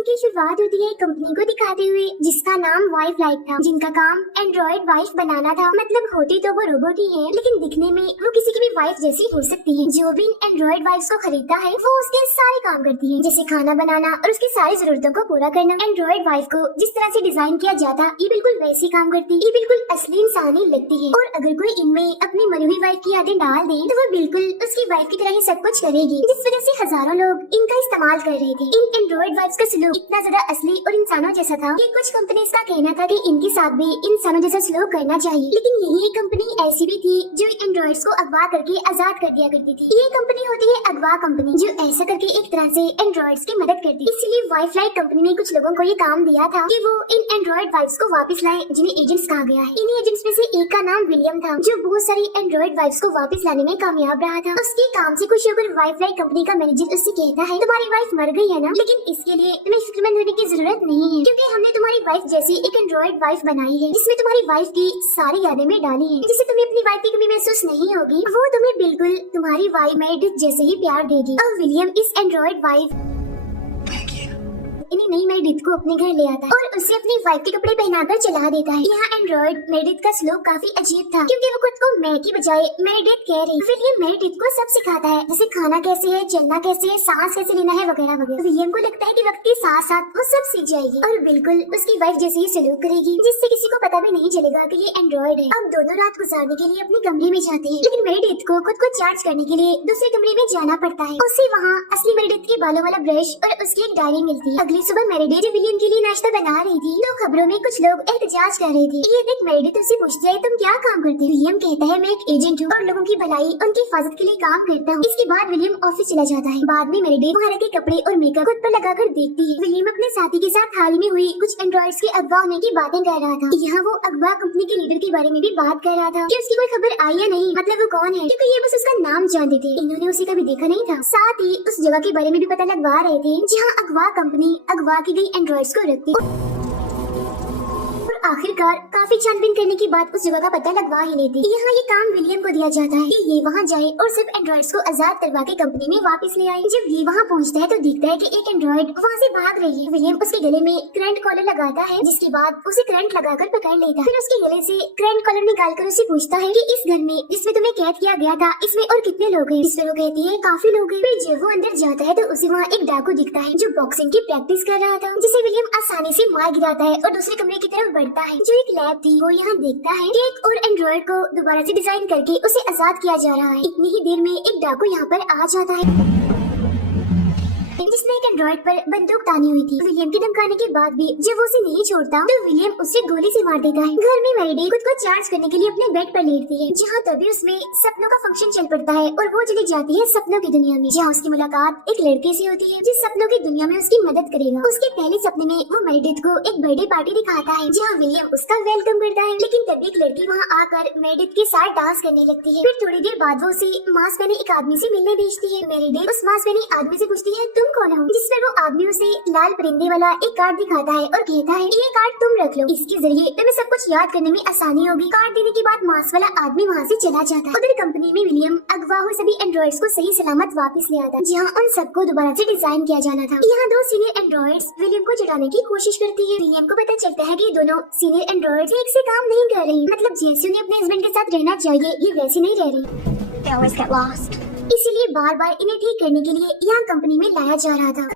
Film की शुरुआत होती है कंपनी को दिखाते हुए जिसका नाम वाइफ लाइट था, जिनका काम एंड्रॉइड वाइफ बनाना था। मतलब होती तो वो रोबोट ही है, लेकिन दिखने में वो किसी की भी वाइफ जैसी हो सकती है। जो भी इन एंड्रॉइड वाइफ को खरीदता है वो उसके सारे काम करती है, जैसे खाना बनाना और उसकी सारी जरूरतों को पूरा करना। एंड्रॉइड वाइफ को जिस तरह से डिजाइन किया जाता ये बिल्कुल वैसे काम करती, ये बिल्कुल असली इंसान ही लगती है। और अगर कोई इनमें अपनी मरी हुई वाइफ की यादें डाल दे तो वो बिल्कुल उसकी वाइफ की तरह ही सब कुछ करेगी, जिस वजह से हजारों लोग इनका इस्तेमाल कर रहे थे। इन एंड्रॉइड वाइफ्स का सलूक इतना ज्यादा असली और इंसानों जैसा था कि कुछ कंपनीज का कहना था कि इनके साथ भी इंसानों जैसा सलूक करना चाहिए। लेकिन यही एक कंपनी ऐसी भी थी जो एंड्रॉइड्स को अगवा करके आजाद कर दिया करती थी। ये कंपनी होती है अगवा कंपनी, जो ऐसा करके एक तरह से एंड्रॉइड्स की मदद करती। इसलिए वाइफ लाइट कंपनी ने कुछ लोगों को ये काम दिया था कि वो इन एंड्रॉइड वाइफ्स को वापस लाए, जिन्हें एजेंट्स कहा गया है। इन एजेंट्स में से एक का नाम विलियम था, जो बहुत सारी एंड्रॉइड वाइफ्स को वापस लाने में कामयाब रहा था। उसके काम से खुश होकर वाइफ लाइट कंपनी का मैनेजर उससे कहता है, तुम्हारी वाइफ मर गई है ना, लेकिन इसके लिए तुम्हें फिक्रमंद होने की जरूरत नहीं है, क्योंकि हमने तुम्हारी वाइफ जैसी एक एंड्रॉइड वाइफ बनाई है जिसमें तुम्हारी वाइफ की सारी यादें में डाली है, जिससे तुम्हें अपनी वाइफ की कमी महसूस नहीं होगी। वो तुम्हें बिल्कुल तुम्हारी वाइफ मेरिडिथ जैसे ही प्यार देगी। और विलियम इस एंड्रॉइड वाइफ इन्हें नई मेरिडिथ को अपने घर ले आता है और उसे अपनी वाइफ के कपड़े पहनाकर चला देता है। यहाँ एंड्रॉइड मेरिडिथ का स्लोक काफी अजीब था, क्योंकि वो खुद को मैं की बजाय मेरिडिथ कह रही। विलियम मेरिडिथ को सब सिखाता है, जैसे खाना कैसे है, चलना कैसे है, सांस कैसे लेना है, वगैरह वगैरह। विलियम को लगता है कि वक्त के साथ साथ वो सब सीख जाएगी और बिल्कुल उसकी वाइफ जैसे ही सलूक करेगी, जिससे किसी को पता भी नहीं चलेगा कि ये एंड्रॉइड है। अब दोनों रात गुजारने के लिए अपने कमरे में जाते हैं, लेकिन मेरिडिथ को खुद को चार्ज करने के लिए दूसरे कमरे में जाना पड़ता है। उसे वहाँ असली मेरिडिथ के बालों वाला ब्रश और उसकी एक डायरी मिलती है। अगली सुबह मेरिडिथ विलियम के लिए नाश्ता बना रही थी तो खबरों में कुछ लोग एहतजाज कर रहे थे। ये देख मेरिडिथ उससे पूछती है, तुम क्या काम करते हो? विलियम कहता है, मैं एक एजेंट हूँ और लोगों की भलाई, उनकी हिफाजत के लिए काम करता हूँ। इसके बाद विलियम ऑफिस चला जाता है। बाद में मेरिडिथ वहाँ के कपड़े और मेकअप खुद पर लगाकर देखती है। विलियम अपने साथी के साथ हाल ही में हुई कुछ एंड्रॉइड्स के अगवा होने की बातें कर रहा था। यहाँ वो अगवा कंपनी के लीडर के बारे में भी बात कर रहा था कि उसकी कोई खबर आई या नहीं, मतलब वो कौन है, क्योंकि ये बस उसका नाम जानते थे, इन्होंने उसे कभी देखा नहीं था। साथ ही उस जगह के बारे में भी पता लगवा रहे थे जहाँ अगवा कंपनी अगवा की गई एंड्रॉइड्स को रखती। आखिरकार काफी छानबीन करने के बाद उस जगह का पता लगवा ही लेती। यहाँ ये काम विलियम को दिया जाता है कि ये वहाँ जाए और सब एंड्रॉइड्स को आजाद करवा के कंपनी में वापस ले आए। जब ये वहाँ पहुँचता है तो दिखता है कि एक एंड्रॉइड वहाँ से भाग रही है। विलियम उसके गले में करंट कॉलर लगाता है, जिसके बाद उसे करंट लगाकर पकड़ लेता है। फिर उसके गले से करंट कॉलर निकाल कर उसे पूछता है कि इस घर में जिसमें तुम्हें कैद किया गया था, इसमें और कितने लोग हैं? जिसमें वो कहती है, काफी लोग हैं। फिर जब वो अंदर जाता है तो उसे वहाँ एक डाकू दिखता है जो बॉक्सिंग की प्रैक्टिस कर रहा था, जिसे विलियम आसानी से मार गिराता है और दूसरे कमरे की तरफ बढ़ता है जो एक लैब थी। वो यहाँ देखता है कि एक और एंड्रॉइड को दोबारा से डिजाइन करके उसे आजाद किया जा रहा है। इतनी ही देर में एक डाकू यहाँ पर आ जाता है जिसने एक एंड्रॉइड पर बंदूक तानी हुई थी। विलियम के धमकाने के बाद भी जब वो उसे नहीं छोड़ता तो विलियम उसे गोली से मार देता है। घर में मेरिडिथ खुद को चार्ज करने के लिए अपने बेड पर लेटती है, जहाँ तभी उसमें सपनों का फंक्शन चल पड़ता है और वो चली जाती है सपनों की दुनिया में, जहाँ उसकी मुलाकात एक लड़के से होती है जिस सपनों की दुनिया में उसकी मदद करेगा। उसके पहले सपने में वो मेरिडिथ को एक बर्थडे पार्टी दिखाता है जहाँ विलियम उसका वेलकम करता है, लेकिन तभी एक लड़की वहाँ आकर मेरिडिथ के साथ डांस करने लगती है। फिर थोड़ी देर बाद वो उसे मास्क पहने एक आदमी से मिलने भेजती है। मेरिडिथ उस मास्क पहने आदमी से पूछती है, तुम कौन हो? जिस पर वो आदमी उसे लाल परिंदे वाला एक कार्ड दिखाता है और कहता है, ये कार्ड तुम रख लो, इसके जरिए तुम्हें सब कुछ याद करने में आसानी होगी। कार्ड देने के बाद मास्क वाला आदमी वहाँ से चला जाता है। उधर कंपनी में विलियम अगवा हुए सभी एंड्रॉइड्स को सही सलामत वापस ले आता, जहाँ उन सबको दोबारा से डिजाइन किया जाना था। यहाँ दो सीनियर एंड्रॉइड्स विलियम को चढ़ाने की कोशिश करती है। विलियम को पता चलता है कि दोनों सीनियर एंड्रॉइड्स एक से काम नहीं कर रही, मतलब जैसे उन्हें अपने हस्बैंड के साथ रहना चाहिए ये वैसे नहीं रह रही। इसीलिए बार बार इन्हें ठीक करने के लिए यहाँ कंपनी में लाया जा रहा था।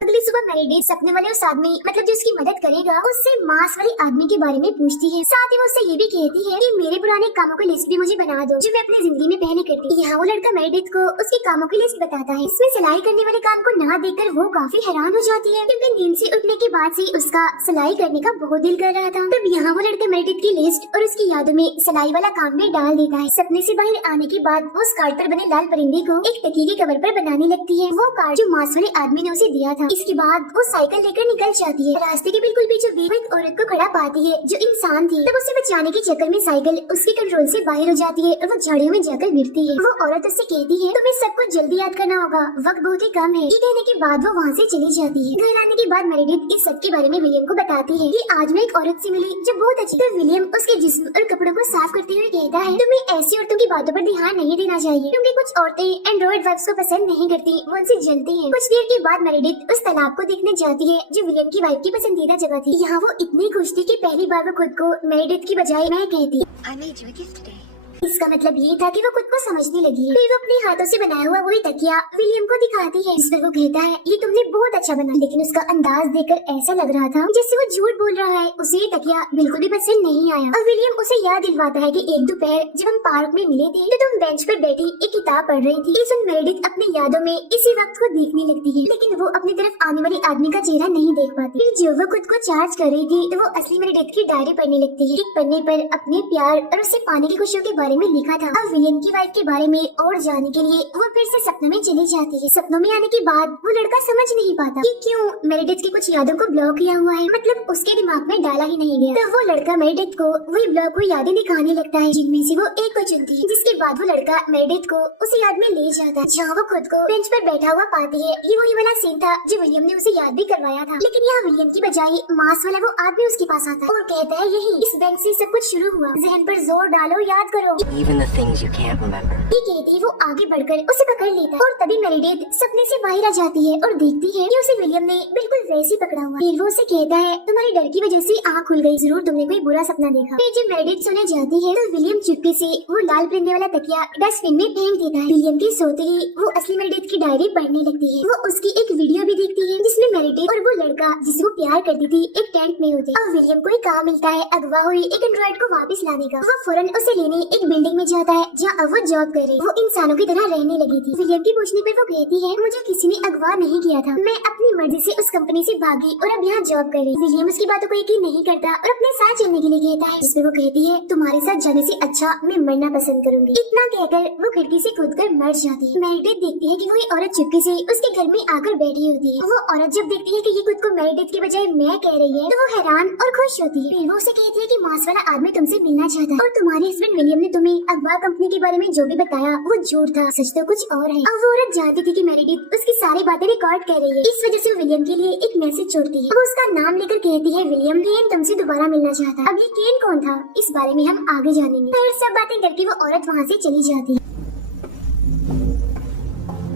अगली सुबह मेरिडिथ सपने वाले उस आदमी, मतलब जो उसकी मदद करेगा, उससे मास्क वाले आदमी के बारे में पूछती है। साथ ही वो उससे ये भी कहती है कि मेरे पुराने कामों की लिस्ट भी मुझे बना दो जो मैं अपनी जिंदगी में पहले करती। यहाँ वो लड़का मेरिडिथ को उसके कामों की लिस्ट बताता है। इसमें सिलाई करने वाले काम को ना देखकर वो काफी हैरान हो जाती है, क्योंकि नींद से उठने के बाद से उसका सिलाई करने का बहुत दिल कर रहा था। तब यहाँ वो लड़का मेरिडिथ की लिस्ट और उसकी यादों में सिलाई वाला काम भी डाल देता है। सपने से बाहर आने के बाद वो उस कार्ड पर बने लाल परिंदे को एक तकिए के कवर पर बनाने लगती है, वो कार्ड जो मास्क वाले आदमी ने उसे दिया था। इसके बाद वो साइकिल लेकर निकल जाती है। रास्ते के बिल्कुल बीचों बीच एक औरत को खड़ा पाती है जो इंसान थी। तब उसे बचाने के चक्कर में साइकिल उसके कंट्रोल से बाहर हो जाती है और वो झाड़ियों में जाकर गिरती है। वो औरत उससे कहती है, तुम्हें सब कुछ जल्दी याद करना होगा, वक्त बहुत ही कम है। ये कहने के बाद वो वहाँ से चली जाती है। घर आने के बाद मेरिडिथ इस सब के बारे में विलियम को बताती है कि आज मैं एक औरत से मिली जो बहुत अच्छी। तो विलियम उसके जिस्म और कपड़ों को साफ करते हुए कहता है, तुम्हें ऐसी औरतों की बातों पर ध्यान नहीं देना चाहिए, क्योंकि कुछ औरतें एंड्रॉइड वाइफ्स को पसंद नहीं करती, वो उनसे जलती हैं। कुछ देर के बाद मेरिडिथ उस उस तालाब को देखने जाती है जो विलियम की वाइफ की पसंदीदा जगह थी। यहाँ वो इतनी खुश थी कि पहली बार वो खुद को मेरिडिथ की बजाय मैं कहती। I made you a gift today. इसका मतलब ये था कि वो खुद को समझने लगी है। फिर वो अपने हाथों से बनाया हुआ वही तकिया विलियम को दिखाती है, जिस पर वो कहता है ये तुमने बहुत अच्छा बना, लेकिन उसका अंदाज देखकर ऐसा लग रहा था जैसे वो झूठ बोल रहा है। उसे ये तकिया बिल्कुल भी पसंद नहीं आया और विलियम उसे याद दिलवाता है कि एक दोपहर जब हम पार्क में मिले थे तो तुम बेंच पर बैठी एक किताब पढ़ रही थी। इस मेरिडिथ अपनी यादों में इसी वक्त को देखने लगती है, लेकिन वो अपनी तरफ आने वाले आदमी का चेहरा नहीं देख पाती। फिर जो वो खुद को चार्ज कर रही थी तो वो असली मेरिडिथ की डायरी पढ़ने लगती है। एक पन्ने पर अपने प्यार और उससे पाने की खुशियों के बारे में लिखा था। अब विलियम की वाइफ के बारे में और जानने के लिए वो फिर से सपनों में चली जाती है। सपनों में आने के बाद वो लड़का समझ नहीं पाता कि क्यों मेरिडिथ की कुछ यादों को ब्लॉक किया हुआ है, मतलब उसके दिमाग में डाला ही नहीं गया। तो वो लड़का मेरिडिथ को वही ब्लॉक हुई यादें दिखाने लगता है, जिनमें से वो एक को चुनती है। जिसके बाद वो लड़का मेरिडिथ को उसी याद में ले जाता है जहाँ वो खुद को बेंच पर बैठा हुआ पाती है। ये वही वाला सीन था जो विलियम ने उसे याद भी करवाया था, लेकिन यहाँ विलियम की बजाय मास वाला वो आदमी उसके पास आता है और कहता है यही इस बेंच से सब कुछ शुरू हुआ, जहन पर जोर डालो, याद करो। Even the things you can't remember. ये कहती वो आगे बढ़कर उसे पकड़ लेता है और तभी मेरिडिथ सपने से बाहर आ जाती है और देखती है कि उसे विलियम ने बिल्कुल वैसे पकड़ा हुआ। फिर वो उसे कहता है तुम्हारे डर की वजह से आँख खुल गई, जरूर तुमने कोई बुरा सपना देखा। फिर जब मेरिडिथ सोने जाती है तो विलियम चुपके से वो लाल परिंदे वाला तकिया डस्टबिन में फेंक देता है। विलियम के सोते ही वो असली मेरिडिथ की डायरी पढ़ने लगती है। वो उसकी एक वीडियो भी देखती है जिसमें मेरिडिथ और वो लड़का जिसे वो प्यार करती थी एक टेंट में होते। अब विलियम को एक काम मिलता है अगवा हुई एक एंड्रॉइड को वापस लाने का। वो फौरन उसे लेने एक बिल्डिंग में जाता है जहाँ अब वो जॉब कर रही। वो इंसानों की तरह रहने लगी थी। विलियम की पूछने पर वो कहती है मुझे किसी ने अगवा नहीं किया था, मैं अपनी मर्जी से उस कंपनी से भागी और अब यहाँ जॉब कर रही। विलियम उसकी बातों को यकीन नहीं करता और अपने साथ चलने के लिए कहता है, जिसपे वो कहती है तुम्हारे साथ जाने से अच्छा मैं मरना पसंद करूंगी। इतना कहकर वो खिड़की से कूदकर मर जाती है। मेरिडिथ देखती है कि वो औरत चुपके से उसके घर में आकर बैठी होती है। वो औरत जब देखती है कि ये खुद को मेरिडिथ के बजाय मैं कह रही है तो वो हैरान और खुश होती है। फिर वो उसे कहती है कि मास वाला आदमी तुमसे मिलना चाहता है और तुम्हारे हस्बैंड विलियम ने तुम्हें अगवा कंपनी के बारे में जो भी बताया वो झूठ था, सच तो कुछ और है। अब वो औरत जानती थी कि मेरिडिथ उसकी सारी बातें रिकॉर्ड कर रही है, इस वजह से वो विलियम के लिए एक मैसेज छोड़ती है। वो उसका नाम लेकर कहती है विलियम, केन तुमसे दोबारा मिलना चाहता। अब ये केन कौन था इस बारे में हम आगे जानेंगे। फिर सब बातें करके वो औरत वहाँ से चली जाती है।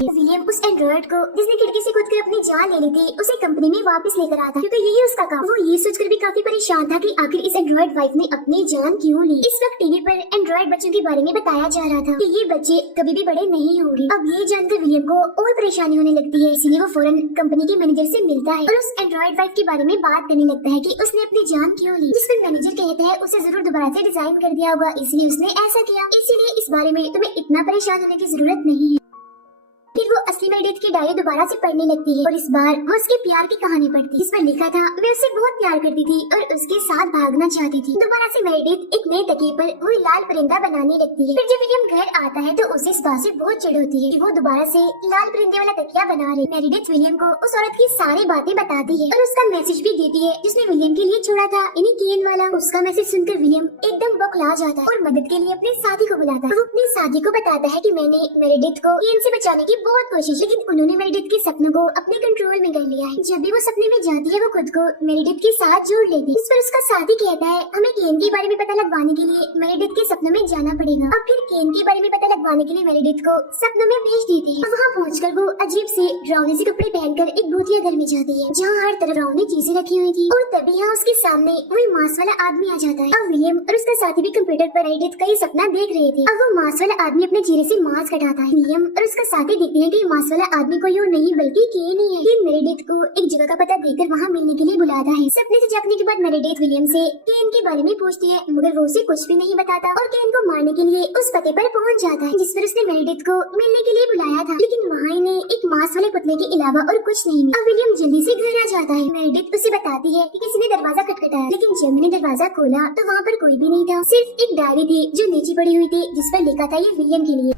विलियम उस एंड्रॉइड को जिसने खिड़की से कूदकर अपनी जान ले ली थी उसे कंपनी में वापस लेकर आता, क्योंकि यही उसका काम। वो ये सोचकर भी काफी परेशान था कि आखिर इस एंड्रॉइड वाइफ ने अपनी जान क्यों ली। इस वक्त टीवी पर एंड्रॉइड बच्चों के बारे में बताया जा रहा था कि ये बच्चे कभी भी बड़े नहीं होंगे। अब ये जानकर विलियम को और परेशानी होने लगती है, इसलिए वो फौरन कंपनी के मैनेजर से मिलता है और उस एंड्रॉइड वाइफ के बारे में बात करने लगता है कि उसने अपनी जान क्यों ली। जिस पर मैनेजर कहता है उसे जरूर दोबारा से डिजाइन कर दिया होगा, इसलिए उसने ऐसा किया, इसीलिए इस बारे में तुम्हें इतना परेशान होने की जरूरत नहीं है। फिर वो असली मेरिडिथ की डायरी दोबारा से पढ़ने लगती है और इस बार वो उसके प्यार की कहानी पढ़ती है। इस पर लिखा था मैं उससे बहुत प्यार करती थी और उसके साथ भागना चाहती थी। दोबारा से मेरिडिथ एक नए तकिए पर वही लाल परिंदा बनाने लगती है। फिर जब विलियम घर आता है तो उसे इस बात से बहुत चिढ़ होती है कि वो दोबारा से लाल परिंदे वाला तकिया बना रही। मेरिडिथ विलियम को उस औरत की सारी बातें बताती है और उसका मैसेज भी देती है जिसने विलियम के लिए छोड़ा था, यानी केन वाला। उसका मैसेज सुनकर विलियम एकदम बौखला जाता है और मदद के लिए अपने साथी को बुलाता है। वो अपने साथी को बताता है कि मैंने मेरिडिथ को केन से बचाने की बहुत कोशिश, लेकिन उन्होंने मेरिडिथ के सपनों को अपने कंट्रोल में कर लिया है। जब भी वो सपने में जाती है वो खुद को मेरिडिथ के साथ जोड़ लेती है। इस पर उसका साथी कहता है हमें केन के बारे में पता लगवाने के लिए मेरिडिथ के सपनों में जाना पड़ेगा। अब फिर केन के बारे में पता लगवाने के लिए मेरिडिथ को सपनों में भेज देते हैं। वहाँ पहुँचकर वो अजीब से डरावने से कपड़े पहनकर एक भूतिया घर में जाती है जहाँ हर तरफ डरावनी चीजें रखी हुई थी और तभी यहाँ उसके सामने वही मांस वाला आदमी आ जाता है। अब विलियम और उसका साथी भी कंप्यूटर पर मेरिडिथ का ये सपना देख रहे थे। अब वो मांस वाला आदमी अपने चेहरे से मांस हटाता है। विलियम और उसका साथी देखते हैं कि मांस वाला आदमी कोई और नहीं बल्कि केन ही है। केन मेरिडिथ को एक जगह का पता देकर वहाँ मिलने के लिए बुलाता है। सपने से जागने के बाद मेरिडिथ विलियम से केन के बारे में पूछती है, मगर वो उसे कुछ भी नहीं बताता और केन को मारने के लिए उस पते पर पहुँच जाता है जिस पर उसने मेरिडिथ को मिलने के लिए बुलाया था। लेकिन वहाँ इन्हें एक मांस वाले पुतले के अलावा और कुछ नहीं मिला। अब विलियम जल्दी से घर आ जाता है। मेरिडिथ उसे बताती है कि किसी ने दरवाजा खटखटाया, लेकिन जब मैंने दरवाजा खोला तो वहाँ पर कोई भी नहीं था, सिर्फ एक डायरी थी जो नीचे पड़ी हुई थी जिस पर लिखा था ये विलियम के लिए।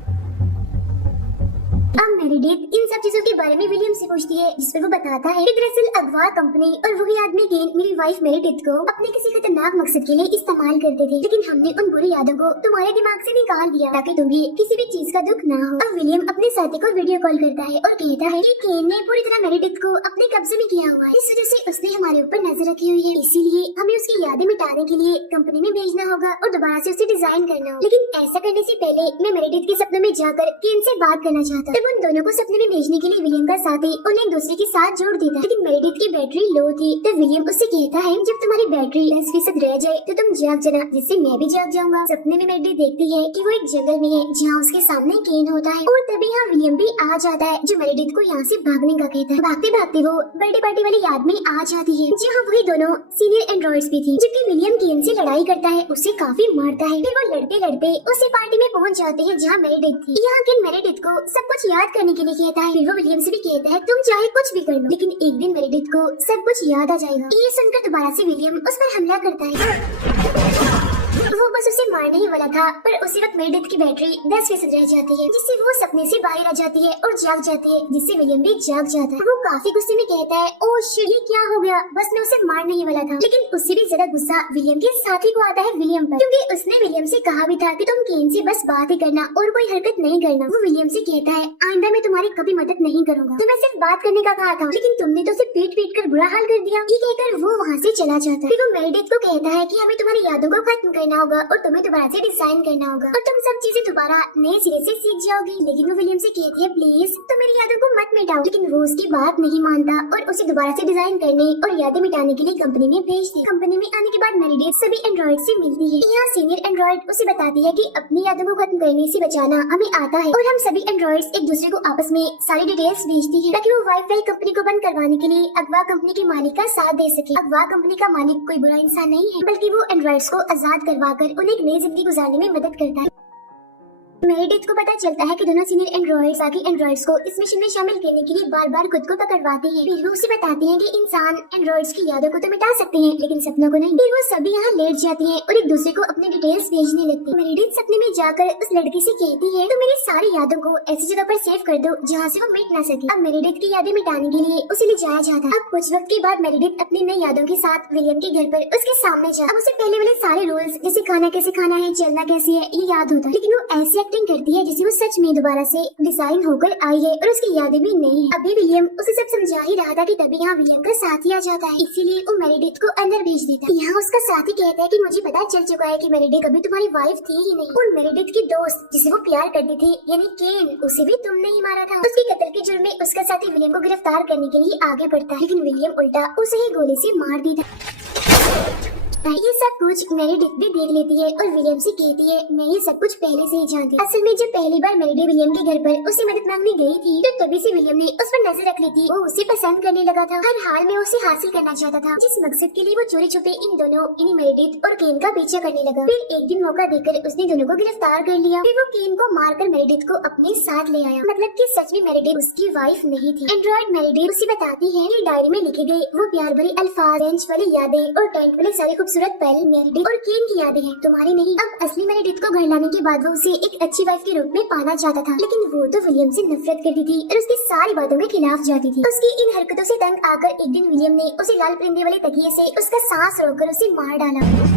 अब मेरिडिथ इन सब चीजों के बारे में विलियम से पूछती है जिस पर वो बताता है कि दरअसल अगवा कंपनी और वही आदमी केन मेरी वाइफ मेरिडिथ को अपने किसी खतरनाक मकसद के लिए इस्तेमाल करते थे, लेकिन हमने उन बुरी यादों को तुम्हारे दिमाग से निकाल दिया ताकि तुम्हें किसी भी चीज का दुख ना हो। अब विलियम अपने साथी को वीडियो कॉल करता है और कहता है कि केन ने पूरी तरह मेरिडिथ को अपने कब्जे में किया हुआ है, इस वजह से उसने हमारे ऊपर नजर रखी हुई है, इसीलिए हमें उसकी यादें मिटाने के लिए कंपनी में भेजना होगा और दोबारा से उसे डिजाइन करना होगा। लेकिन ऐसा करने से पहले मैं मेरिडिथ के सपनों में जाकर केन से बात करना चाहता हूँ। तब उन दोनों दोनों को सपने में भेजने के लिए विलियम का साथी उन्हें एक दूसरे के साथ जोड़ देता है। लेकिन मेरेडिथ की बैटरी लो थी तो विलियम उससे कहता है जब तुम्हारी बैटरी 10% रह जाए तो तुम जाग जाना, जिससे मैं भी जाग जाऊंगा। सपने में मेरेडिथ देखती है कि वो एक जंगल में है जहाँ उसके सामने केन होता है और तभी यहाँ विलियम भी आ जाता है जो मेरेडिथ को यहाँ से भागने का कहता है। भागते भागते वो बर्थडे पार्टी वाली याद में आ जाती है जहाँ वही दोनों सीनियर एंड्रॉइड्स भी थी। जबकि विलियम केन से लड़ाई करता है, उससे काफी मारता है। फिर वो लड़ते लड़ते उसी पार्टी में पहुँच जाते हैं जहाँ मेरेडिथ थी। यहाँ केन मेरेडिथ को सब कुछ याद करने के लिए कहता है। फिर वो विलियम से भी कहता है तुम चाहे कुछ भी कर लो, लेकिन एक दिन मेरेडिथ को सब कुछ याद आ जाएगा। ये सुनकर दोबारा से विलियम उस पर हमला करता है। वो बस उसे मारने ही वाला था, पर उसी वक्त मेरेडिथ की बैटरी 10% रह जाती है, जिससे वो सपने से बाहर आ जाती है और जाग जाती है, जिससे विलियम भी जाग जाता है। वो काफी गुस्से में कहता है ओह शिट, ये क्या हो गया, बस मैं उसे मारने ही वाला था। लेकिन उससे भी ज्यादा गुस्सा विलियम के साथी को आता है विलियम पर, क्योंकि उसने विलियम से कहा भी था कि तुम केन से बस बात ही करना और कोई हरकत नहीं करना। वो विलियम से कहता है आइंदा मैं तुम्हारी कभी मदद नहीं करूंगा, तुम्हें सिर्फ बात करने का कहा था, लेकिन तुमने तो उसे पीट पीट कर बुरा हाल कर दिया। ये कहकर वो वहाँ से चला जाता है। फिर वो मेरेडिथ को कहता है कि हमें तुम्हारी यादों को खत्म करना होगा और तुम्हें दोबारा से डिजाइन करना होगा और तुम सब चीजें दोबारा नए सिरे से सीख जाओगी। लेकिन वो विलियम से कहती है प्लीज तुम मेरी यादों को मत मिटाओ, लेकिन वो उसकी बात नहीं मानता और उसे दोबारा से डिजाइन करने और यादें मिटाने के लिए कंपनी में भेजती है। कंपनी में आने के बाद मेरेडिथ सभी एंड्रॉइड से मिलती है। यहाँ सीनियर एंड्रॉइड उसे बताती है कि अपनी यादों को खत्म करने से बचाना हमें आता है और हम सभी एंड्रॉइड्स एक दूसरे को आपस में सारी डिटेल्स भेजती है ताकि वो वाईफाई कंपनी को बंद करवाने के लिए अगवा कंपनी के मालिक का साथ दे सके। अगवा कंपनी का मालिक कोई बुरा इंसान नहीं है, बल्कि वो एंड्रॉइड्स को आजाद करवाकर उन्हें एक नई जिंदगी गुजारने में मदद करता है। मेरेडिथ को पता चलता है कि दोनों सीनियर एंड्रॉइड्स बाकी एंड्रॉइड्स को इस मिशन में शामिल करने के लिए बार बार खुद को पकड़वाते हैं। फिर वो उसे बताते हैं कि इंसान एंड्रॉइड्स की यादों को तो मिटा सकते हैं लेकिन सपनों को नहीं। फिर वो सभी यहाँ लेट जाती हैं और एक दूसरे को अपनी डिटेल्स भेजने लगती है। मेरेडिथ सपने में जाकर उस लड़की से कहती है तो मेरी सारी यादों को ऐसी जगह पर सेव कर दो जहाँ से वो मिट ना सके। अब मेरेडिथ की यादें मिटाने के लिए उसे ले जाया जाता है। अब कुछ वक्त के बाद मेरेडिथ अपनी नई यादों के साथ विलियम के घर पर उसके सामने जा। अब उसे पहले वाले सारे रूल्स जैसे खाना कैसे खाना है, चलना कैसे है, ये याद होता है, लेकिन वो ऐसी एक्टिंग करती है जैसे वो सच में दोबारा से डिजाइन होकर आई है और उसकी यादें भी नहीं है। अभी विलियम उसे सब समझा ही रहा था कि तभी यहाँ विलियम का साथी आ जाता है, इसीलिए वो मेरेडिथ को अंदर भेज देता है। यहाँ उसका साथी कहता है कि मुझे पता चल चुका है कि मेरेडिथ कभी तुम्हारी वाइफ थी ही नहीं और मेरेडिथ की दोस्त जिसे वो प्यार करती थी यानी केन, उसे भी तुमने ही मारा था। उसके कत्ल के जुर्म में उसका साथी विलियम को गिरफ्तार करने के लिए आगे बढ़ता है, लेकिन विलियम उल्टा उसे ही गोली से मार देता है। ये सब कुछ मेरेडिथ भी देख लेती है और विलियम से कहती है मैं ये सब कुछ पहले से ही जानती। असल में जब पहली बार मेरेडिथ विलियम के घर पर उसे मदद मांगने गई थी तो तभी से विलियम ने उस पर नजर रख ली थी। वो उसे पसंद करने लगा था, हर हाल में उसे हासिल करना चाहता था, जिस मकसद के लिए वो चोरी छुपे इन दोनों यानी मेरेडिथ और केन का पीछा करने लगा। फिर एक दिन मौका देकर उसने दोनों को गिरफ्तार कर लिया। फिर वो केन को मारकर मेरेडिथ को अपने साथ ले आया, मतलब कि सच में मेरेडिथ उसकी वाइफ नहीं थी। एंड्रॉइड मेरेडिथ उसे बताती है कि डायरी में लिखे गए वो प्यार भरी अल्फाज, बेंच वाली यादें और टेंट वाले सारे खूबसूरत पल मेरेडिथ और केन की यादें हैं, तुम्हारी नहीं। अब असली मेरेडिथ को घर लाने के बाद वो उसे एक अच्छी वाइफ के रूप में पाना चाहता था, लेकिन वो तो विलियम से नफरत करती थी और उसकी सारी बातों के खिलाफ जाती थी। उसकी इन हरकतों से तंग आकर एक दिन विलियम ने उसे लाल परिंदे वाले तकिए से उसका सांस रोककर उसे मार डाला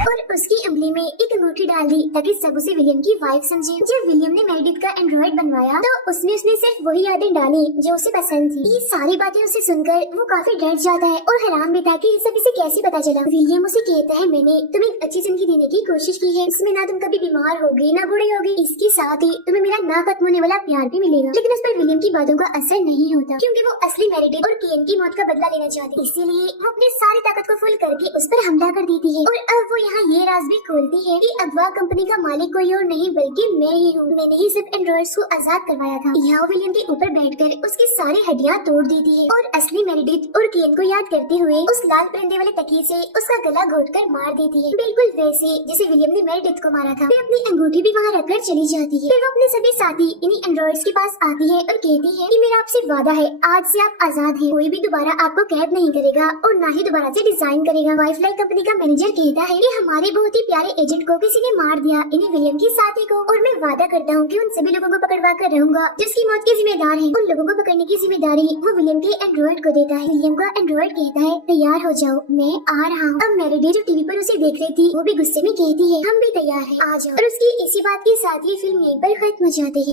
और उसकी उंगली में एक अंगूठी डाल दी ताकि सब उसे विलियम की वाइफ समझे। जब विलियम ने मेरेडिथ का एंड्रॉइड बनवाया तो उसने सिर्फ वही यादें डाली जो उसे पसंद थी। ये सारी बातें उसे सुनकर वो काफी डर जाता है और हैरान भी था कि ये सब इसे कैसे पता चला। विलियम उसे कहता है मैंने तुम्हें एक अच्छी जिंदगी देने की कोशिश की है, इसमें ना तुम कभी बीमार होगी ना बूढ़ी होगी, इसके साथ ही तुम्हें मेरा ना खत्म होने वाला प्यार भी मिलेगा। लेकिन उस पर विलियम की बातों का असर नहीं होता, क्योंकि वो असली मेरेडिथ और केन की मौत का बदला लेना चाहती, इसीलिए वो अपनी सारी ताकत को फुल करके उस पर हमला कर देती है। और अब वो यहाँ ये राज भी खोलती है कि अगवा कंपनी का मालिक कोई और नहीं बल्कि मैं ही हूँ। मैंने ही सिर्फ एंड्रॉइड्स को आजाद करवाया था। यहाँ विलियम के ऊपर बैठकर उसकी सारी हड्डियाँ तोड़ देती है और असली मेरेडिथ और केन को याद करते हुए उस लाल परिंदे वाले तकिए से उसका गला घोटकर मार देती है, बिल्कुल वैसे जैसे विलियम ने मेरेडिथ को मारा था। फिर अपनी अंगूठी भी वहाँ रखकर चली जाती है। फिर वो अपने सभी साथी यानी एंड्रॉइड्स के पास आती है और कहती है कि मेरा आपसे वादा है, आज से आप आजाद हैं, कोई भी दोबारा आपको कैद नहीं करेगा और न ही दोबारा से डिजाइन करेगा। वाइफलाई कंपनी का मैनेजर कहता है कि हमारे बहुत ही प्यारे एजेंट को किसी ने मार दिया, इन्हें विलियम के साथी को, और मैं वादा करता हूँ कि उन सभी लोगों को पकड़वा कर रहूंगा जिसकी मौत के जिम्मेदार हैं। उन लोगों को पकड़ने की जिम्मेदारी वो विलियम के एंड्रॉइड को देता है। विलियम का एंड्रॉइड कहता है तैयार हो जाओ, मैं आ रहा हूँ। अब मेरेडिथ जो टीवी पर उसे देख रही थी वो भी गुस्से में कहती है हम भी तैयार हैं, आ जाओ। और उसकी इसी बात के साथ ही फिल्म यहीं पर खत्म हो जाती है।